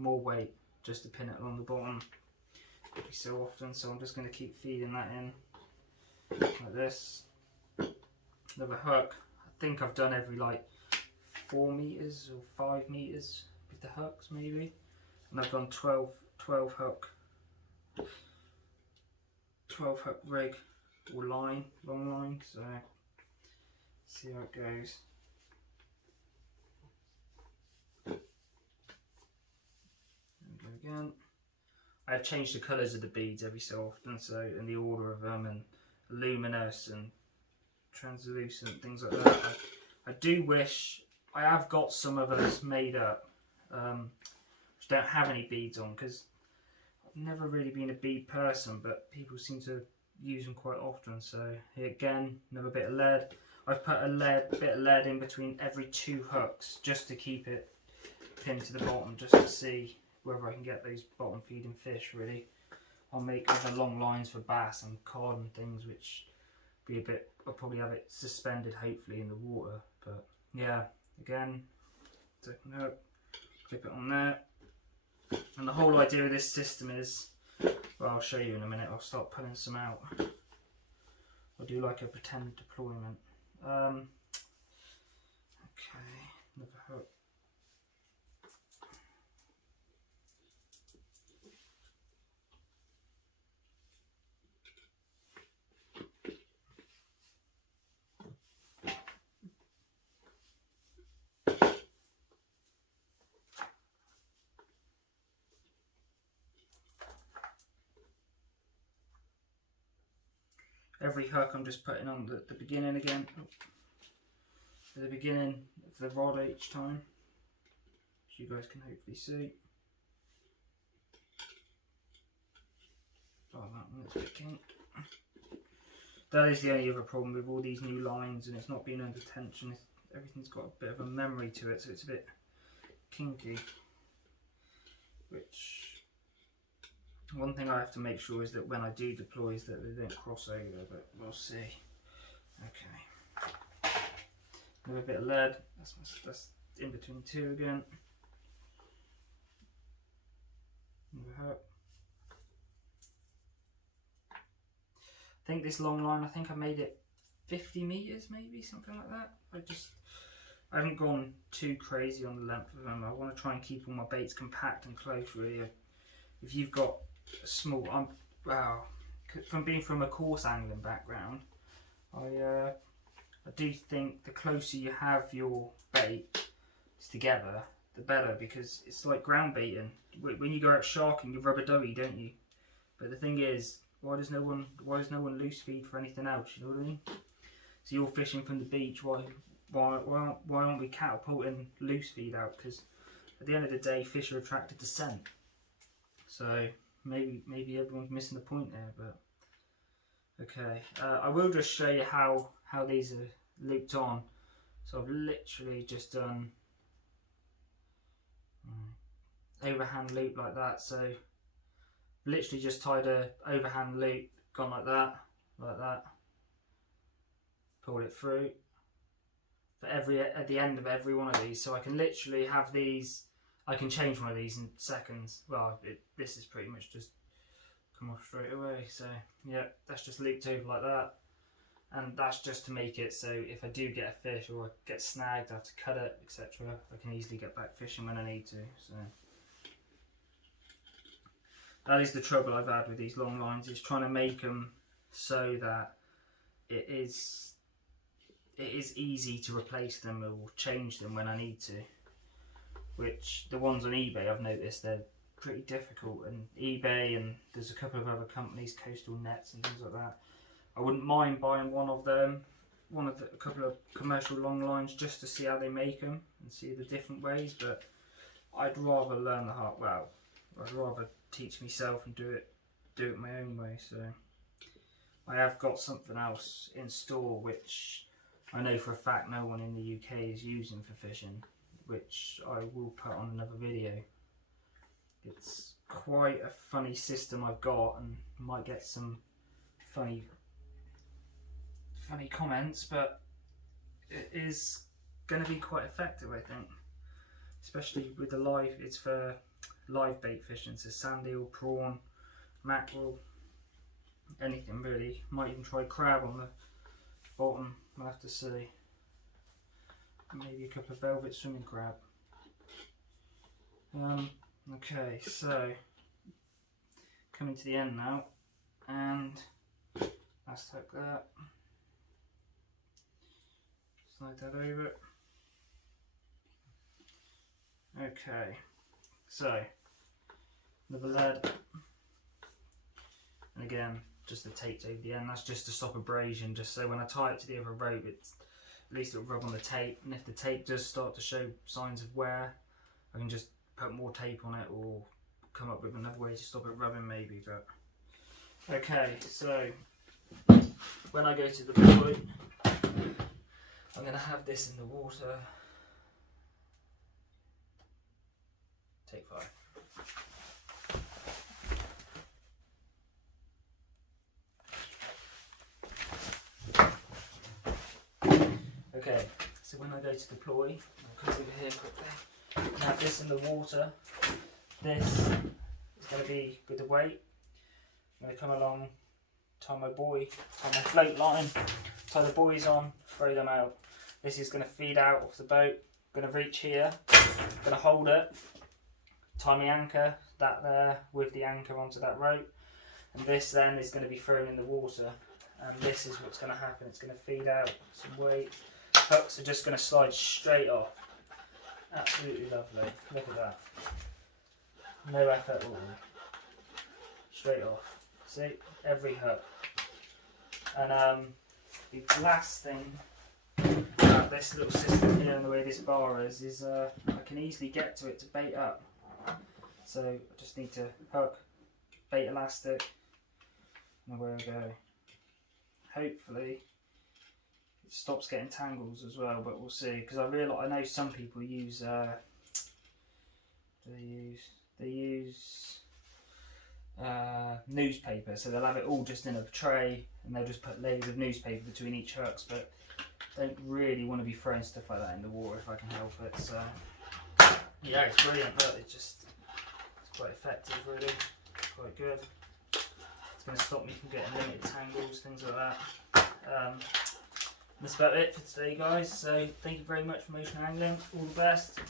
more weight just to pin it along the bottom every so often. So I'm just going to keep feeding that in like this. Another hook. I think I've done every like 4 meters or 5 meters with the hooks maybe, and I've done 12 hook rig or line, long line. So see how it goes. There we go again. I've changed the colours of the beads every so often, so in the order of them, and luminous and translucent, things like that. I do wish I have got some of those made up, which don't have any beads on, because I've never really been a bead person, but people seem to use them quite often. So here again, another bit of lead. I've put a bit of lead in between every 2 hooks just to keep it pinned to the bottom, just to see whether I can get those bottom feeding fish. Really, I'll make other long lines for bass and cod and things, which be a bit, I'll probably have it suspended hopefully in the water. But yeah, again, second hook, clip it on there. And the whole idea of this system is, well, I'll show you in a minute. I'll start pulling some out. I'll do like a pretend deployment. Okay, another hook. Every hook I'm just putting on the beginning again, at the beginning of the rod each time, as you guys can hopefully see. Oh, that one's a bit kinked. That is the only other problem with all these new lines, and it's not being under tension. Everything's got a bit of a memory to it, so it's a bit kinky. Which, one thing I have to make sure is that when I do deploy is that they don't cross over, but we'll see. Okay. Another bit of lead. That's in between 2 again. Another hook. I think this long line, I think I made it 50 meters maybe, something like that. I haven't gone too crazy on the length of them. I want to try and keep all my baits compact and close really. If you've got a small, wow, from a coarse angling background, I do think the closer you have your bait together, the better, because it's like ground baiting. When you go out sharking, you rubber ducky, don't you? But the thing is, why does no one loose feed for anything else? You know what I mean? So you're fishing from the beach. Why aren't we catapulting loose feed out? Because at the end of the day, fish are attracted to scent. So maybe everyone's missing the point there. But okay, I will just show you how these are looped on. So I've literally just done overhand loop like that. So literally just tied a overhand loop, gone like that, pulled it through for at the end of every one of these. So I can literally have these, I can change one of these in seconds. Well, this is pretty much just come off straight away. So yeah, that's just looped over like that, and that's just to make it so if I do get a fish or I get snagged, I have to cut it, etc. I can easily get back fishing when I need to. So that is the trouble I've had with these long lines, is trying to make them so that it is easy to replace them or change them when I need to. Which the ones on eBay, I've noticed they're pretty difficult, and eBay, and there's a couple of other companies, Coastal Nets and things like that. I wouldn't mind buying one of them, a couple of commercial long lines, just to see how they make them and see the different ways. But I'd rather learn the hard. Well, I'd rather teach myself and do it my own way. So I have got something else in store which I know for a fact no one in the UK is using for fishing, which I will put on another video. It's quite a funny system I've got, and might get some funny comments, but it is going to be quite effective, I think, especially with the live. It's for live bait fishing, so sand eel, prawn, mackerel, anything really. Might even try crab on the bottom, we'll have to see. Maybe a couple of velvet swimming crab. Okay, so coming to the end now, and let's take that, slide that over. Okay, so another lead, and again just the tape over the end. That's just to stop abrasion, just so when I tie it to the other rope, it's at least it'll rub on the tape, and if the tape does start to show signs of wear, I can just put more tape on it or come up with another way to stop it rubbing maybe. But okay, so when I go to the buoy, I'm going to have this in the water. Take 5. Okay, so when I go to deploy, I'll come over here quickly. I have this in the water. This is going to be with the weight. I'm going to come along, tie my buoy, tie my float line, tie the buoys on, throw them out. This is going to feed out off the boat. I'm going to reach here, I'm going to hold it, tie my anchor, that there, with the anchor onto that rope. And this then is going to be thrown in the water. And this is what's going to happen. It's going to feed out some weight. Hooks are just going to slide straight off. Absolutely lovely. Look at that. No effort at all. Straight off. See? Every hook. And the last thing about this little system here and the way this bar is I can easily get to it to bait up. So I just need to hook, bait elastic, and away I go. Hopefully it stops getting tangles as well, but we'll see, because I know some people use they use newspaper, so they'll have it all just in a tray and they'll just put layers of newspaper between each hooks, but don't really want to be throwing stuff like that in the water if I can help it. So yeah, it's brilliant, but it's quite effective really, it's quite good. It's going to stop me from getting limited tangles, things like that. That's about it for today, guys. So thank you very much for Motion Angling. All the best.